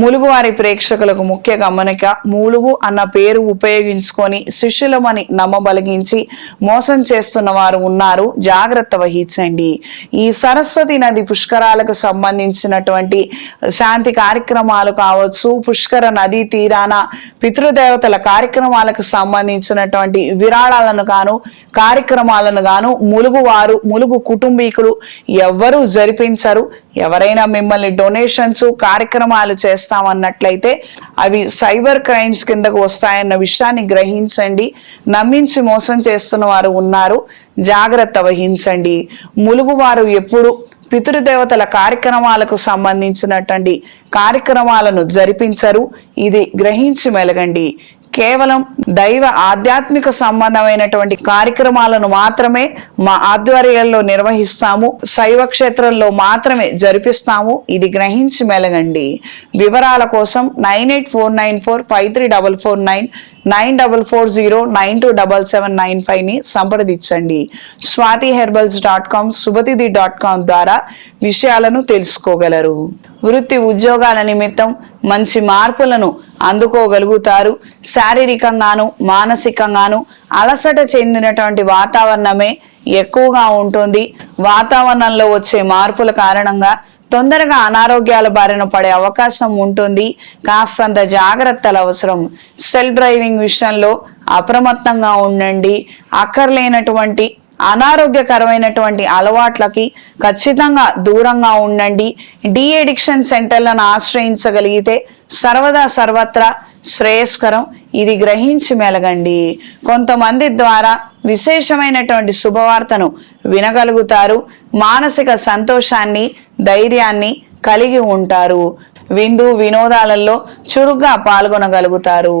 ములుగువారి ప్రేక్షకులకు ముఖ్య గమనిక, ములుగు అన్న పేరు ఉపయోగించుకొని శిష్యులమని నమ్మబలిగించి మోసం చేస్తున్న వారు ఉన్నారు, జాగ్రత్త వహించండి. ఈ సరస్వతి నది పుష్కరాలకు సంబంధించినటువంటి శాంతి కార్యక్రమాలు కావచ్చు, పుష్కర నదీ తీరాన పితృదేవతల కార్యక్రమాలకు సంబంధించినటువంటి విరాళాలను గాను కార్యక్రమాలను గాను ములుగు కుటుంబీకులు ఎవ్వరూ జరిపించరు. ఎవరైనా మిమ్మల్ని డొనేషన్స్ కార్యక్రమాలు చేస్తామన్నట్లయితే అవి సైబర్ క్రైమ్స్ కిందకు వస్తాయన్న విషయాన్ని గ్రహించండి. నమ్మించి మోసం చేస్తున్న వారు ఉన్నారు, జాగ్రత్త వహించండి. ములుగు వారు ఎప్పుడు పితృదేవతల కార్యక్రమాలకు సంబంధించినటువంటి కార్యక్రమాలను జరిపించరు. ఇది గ్రహించి మెలగండి. కేవలం దైవ ఆధ్యాత్మిక సంబంధమైనటువంటి కార్యక్రమాలను మాత్రమే మా ఆధ్వర్యంలో నిర్వహిస్తాము, శైవ క్షేత్రంలో మాత్రమే జరిపిస్తాము. ఇది గ్రహించి మెలగండి. వివరాల కోసం 9849453449 9440927795 ని సంప్రదించండి. swatiherbals.com subhatidhi.com ద్వారా విషయాలను తెలుసుకోగలరు. వృత్తి ఉద్యోగాల నిమిత్తం మంచి మార్పులను అందుకోగలుగుతారు. శారీరకంగాను మానసికంగాను అలసట చెందినటువంటి వాతావరణమే ఎక్కువగా ఉంటుంది. వాతావరణంలో వచ్చే మార్పుల కారణంగా తొందరగా అనారోగ్యాల బారిన పడే అవకాశం ఉంటుంది. కాస్తంత జాగ్రత్తలు అవసరం. సెల్ఫ్ డ్రైవింగ్ విషయంలో అప్రమత్తంగా ఉండండి. అక్కర్లేనటువంటి అనారోగ్యకరమైనటువంటి అలవాట్లకి ఖచ్చితంగా దూరంగా ఉండండి. డి అడిక్షన్ సెంటర్లను ఆశ్రయించగలిగితే సర్వత్రా శ్రేయస్కరం. ఇది గ్రహించి మెలగండి. కొంతమంది ద్వారా విశేషమైనటువంటి శుభవార్తను వినగలుగుతారు. మానసిక సంతోషాన్ని ధైర్యాన్ని కలిగి ఉంటారు. విందు వినోదాలలో చురుగ్గా పాల్గొనగలుగుతారు.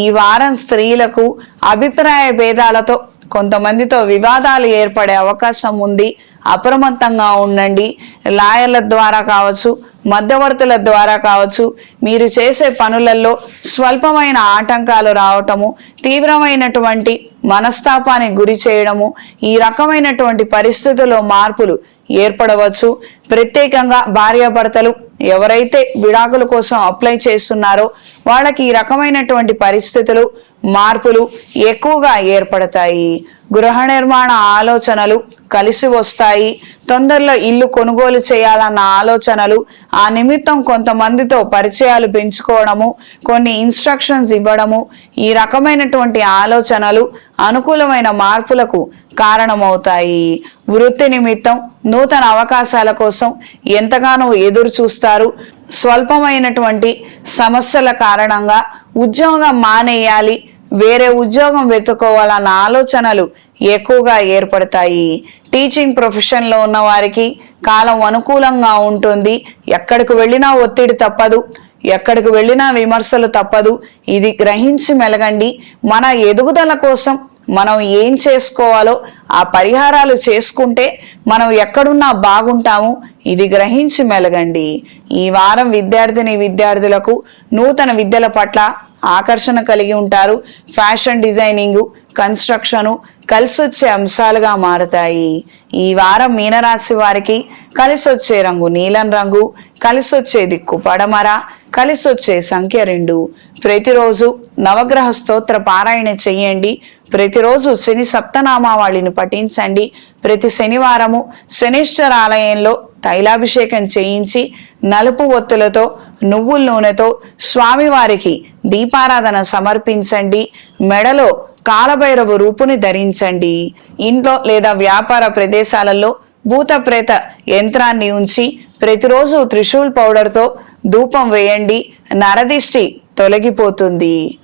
ఈ వారం స్త్రీలకు అభిప్రాయ భేదాలతో కొంతమందితో వివాదాలు ఏర్పడే అవకాశం ఉంది. అప్రమత్తంగా ఉండండి. లాయర్ల ద్వారా కావచ్చు, మధ్యవర్తుల ద్వారా కావచ్చు, మీరు చేసే పనులలో స్వల్పమైన ఆటంకాలు రావటము, తీవ్రమైనటువంటి మనస్తాపానికి గురి చేయడము, ఈ రకమైనటువంటి పరిస్థితుల్లో మార్పులు ఏర్పడవచ్చు. ప్రత్యేకంగా భార్యాభర్తలు ఎవరైతే విడాకుల కోసం అప్లై చేస్తున్నారో వాళ్ళకి ఈ రకమైనటువంటి పరిస్థితులు మార్పులు ఎక్కువగా ఏర్పడతాయి. గృహ నిర్మాణ ఆలోచనలు కలిసి వస్తాయి. తొందరలో ఇల్లు కొనుగోలు చేయాలన్న ఆలోచనలు, ఆ నిమిత్తం కొంతమందితో పరిచయాలు పెంచుకోవడము, కొన్ని ఇన్స్ట్రక్షన్స్ ఇవ్వడము, ఈ రకమైనటువంటి ఆలోచనలు అనుకూలమైన మార్పులకు కారణమవుతాయి. వృత్తి నిమిత్తం నూతన అవకాశాల కోసం ఎంతగానో ఎదురు చూస్తారు. స్వల్పమైనటువంటి సమస్యల కారణంగా ఉద్యోగం మానేయాలి, వేరే ఉద్యోగం వెతుక్కోవాలన్న ఆలోచనలు ఎక్కువగా ఏర్పడతాయి. టీచింగ్ ప్రొఫెషన్లో ఉన్న వారికి కాలం అనుకూలంగా ఉంటుంది. ఎక్కడికి వెళ్ళినా ఒత్తిడి తప్పదు, ఎక్కడికి వెళ్ళినా విమర్శలు తప్పదు. ఇది గ్రహించి మెలగండి. మన ఎదుగుదల కోసం మనం ఏం చేసుకోవాలో ఆ పరిహారాలు చేసుకుంటే మనం ఎక్కడున్నా బాగుంటాము. ఇది గ్రహించి మెలగండి. ఈ వారం విద్యార్థులకు నూతన విద్యల పట్ల ఆకర్షణ కలిగి ఉంటారు. ఫ్యాషన్ డిజైనింగ్, కన్స్ట్రక్షను కలిసొచ్చే అంశాలుగా మారతాయి. ఈ వారం మీనరాశి వారికి కలిసొచ్చే రంగు నీలం రంగు, కలిసొచ్చే దిక్కు పడమర, కలిసొచ్చే సంఖ్య 2. ప్రతిరోజు నవగ్రహ స్తోత్ర పారాయణ చెయ్యండి. ప్రతిరోజు శని సప్తనామావళిని పఠించండి. ప్రతి శనివారము శనీశ్వర ఆలయంలో తైలాభిషేకం చేయించి నలుపు ఒత్తులతో నువ్వుల నూనెతో స్వామివారికి దీపారాధన సమర్పించండి. మెడలో కాలభైరవ రూపుని ధరించండి. ఇంట్లో లేదా వ్యాపార ప్రదేశాలలో భూత ప్రేత యంత్రాన్ని ఉంచి ప్రతిరోజు త్రిశూల్ పౌడర్తో ధూపం వేయండి. నరదిష్టి తొలగిపోతుంది.